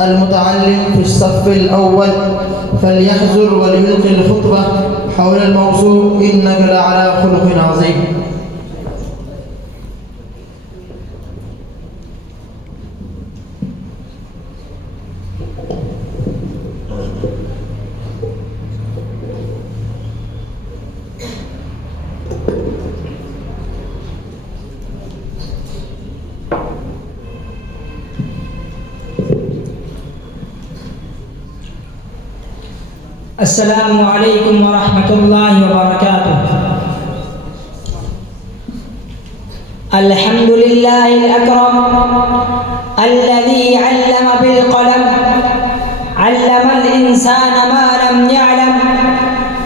المتعلم في الصف الأول فليحضر وليلقي الخطبة حول الموضوع إنك لعلى خلق عظيم. السلام عليكم ورحمة الله وبركاته. الحمد لله الأكرم الذي علم بالقلم، علم الإنسان ما لم يعلم،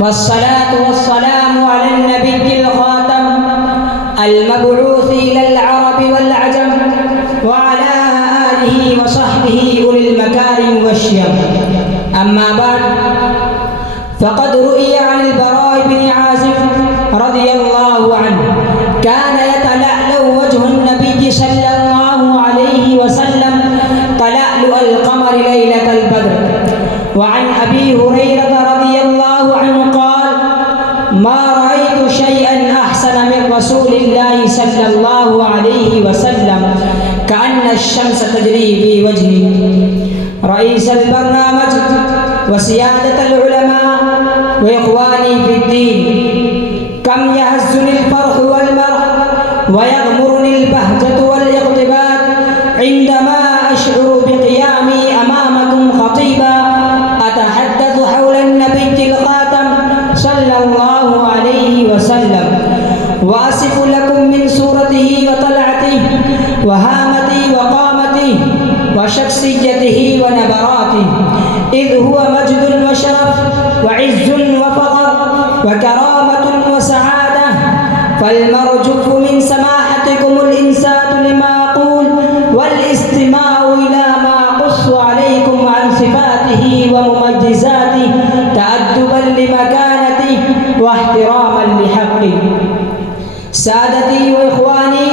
والصلاة والسلام على النبي الخاتم المبعوث إلى العرب والعجم وعلى آله وصحبه أولي المكارم والشيم. أما بعد، فقد رؤي عن البراء بن عازب رضي الله عنه كان يتلألأ وجه النبي صلى الله عليه وسلم تلألؤ القمر ليلة البدر. وعن أبي هريرة رضي الله عنه قال: ما رأيت شيئا أحسن من رسول الله صلى الله عليه وسلم كأن الشمس تجري في وجهه. رئيس البرنامج وسيادة العلماء وإخواني في الدين، كم يهزني الفرح والمرح ويغمرني البهجة والاقتباد عندما أشعر بقيامي أمامكم خطيبا أتحدث حول النبي الخاتم صلى الله عليه وسلم، وأصف لكم من صورته وطلعته وهامته وقامته وشخصيته ونبراته، إذ هو مجد وشرف وعز وفخر وكرامة وسعادة. فالمرجو من سماحتكم الإنسات لما أقول والاستماع إلى ما أقص عليكم عن صفاته ومميزاته تأدبا لمكانته واحتراما لحقه. سادتي وإخواني،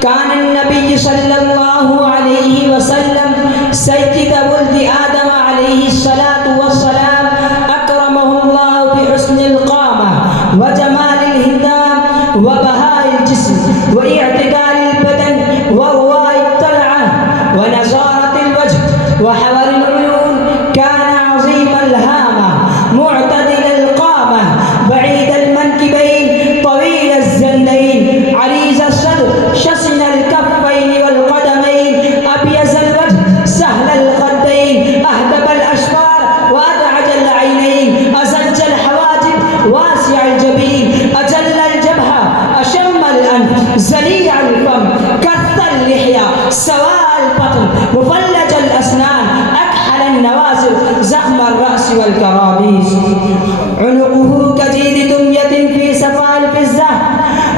كان النبي صلى الله عليه وسلم سيد ولد آدم عليه الصلاة والسلام، أكرمه الله بحسن القامة وجمال الهندام وبهاء الجسم واعتدال البدن ورواء الطلعة ونزارة الوجه وحور العيون. كان عظيم الهامة معتدل القامة بعيد المنكبين طويل الزندين عريض الصدر شسن الكفين والقدمين أبيض الوجه سهل الخدين أهدب الأشفار وأدعج العينين أزج الحواجب واسع الجبين أجل الجبهة أشم الأنف زليع الفم كث اللحية سواء البطن مفلج الأسنان أكحل النوازل زخم الرأس والكرابيس. عنقه كجيد دمية في صفاء الفزة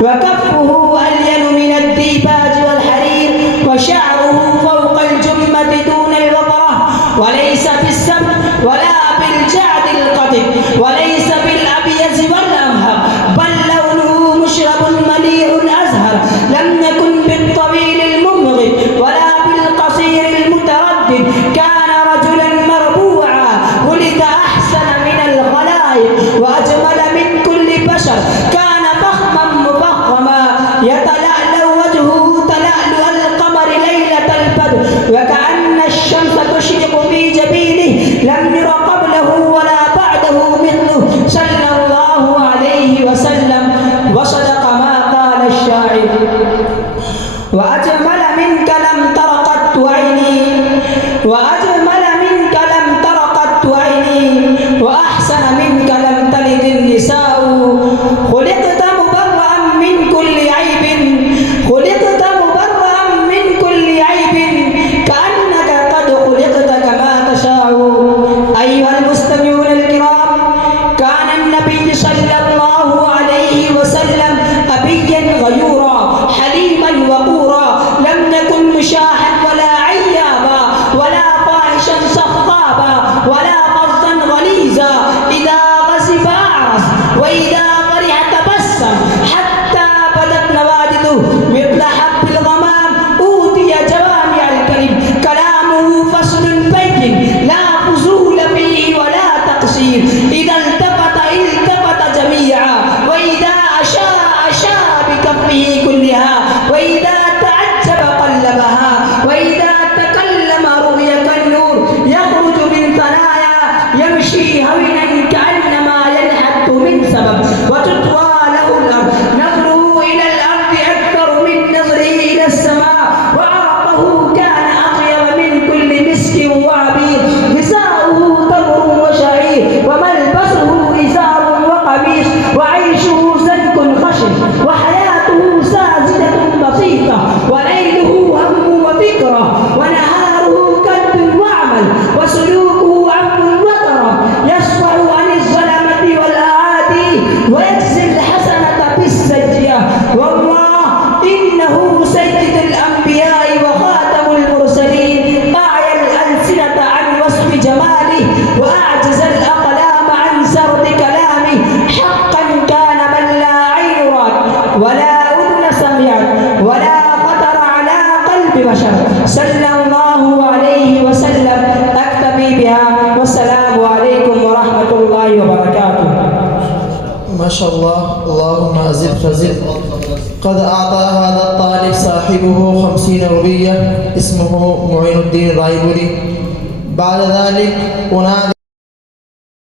وكفه ألين من الديباج والحرير وشعره فوق الجمة دون الوبرة وليس بالسبت ولا بالجعد القطب وليس بالأبيض والأمهر بل لونه مشرب مليء أزهر. لم يكن بالطويل الممغد ولا بالقصير المتردد. كان رجلا مربوعا ولد أحسن من الخلائق وأجمل من كل بشر. كان فخما مفخما يتلألأ وجهه تلألؤ القمر ليلة البدر وكأن الشمس تشرق في جبينه. لم ير قبله ولا بعده مثله صلى الله عليه وسلم. وصدق ما قال الشاعر: وأجمل منك لم تر قط عيني وأجمل منك لم تر قط عيني وأحسن منك لم تلد النساء. خلقت مبرأ من كل عيب خلقت مبرأ من كل عيب كأنك قد ভালোবাসা সাল্লাল্লাহু আলাইহি ওয়াসাল্লাম আকতাবি বিহা ওয়াসসালামু আলাইকুম ওয়া রাহমাতুল্লাহি ওয়া বারাকাতুহু ما شاء الله اللهم أزد فزد قد أعطى هذا الطالب صاحبه 50 روبية اسمه معين الدين الرايبوري بعد ذلك أنادي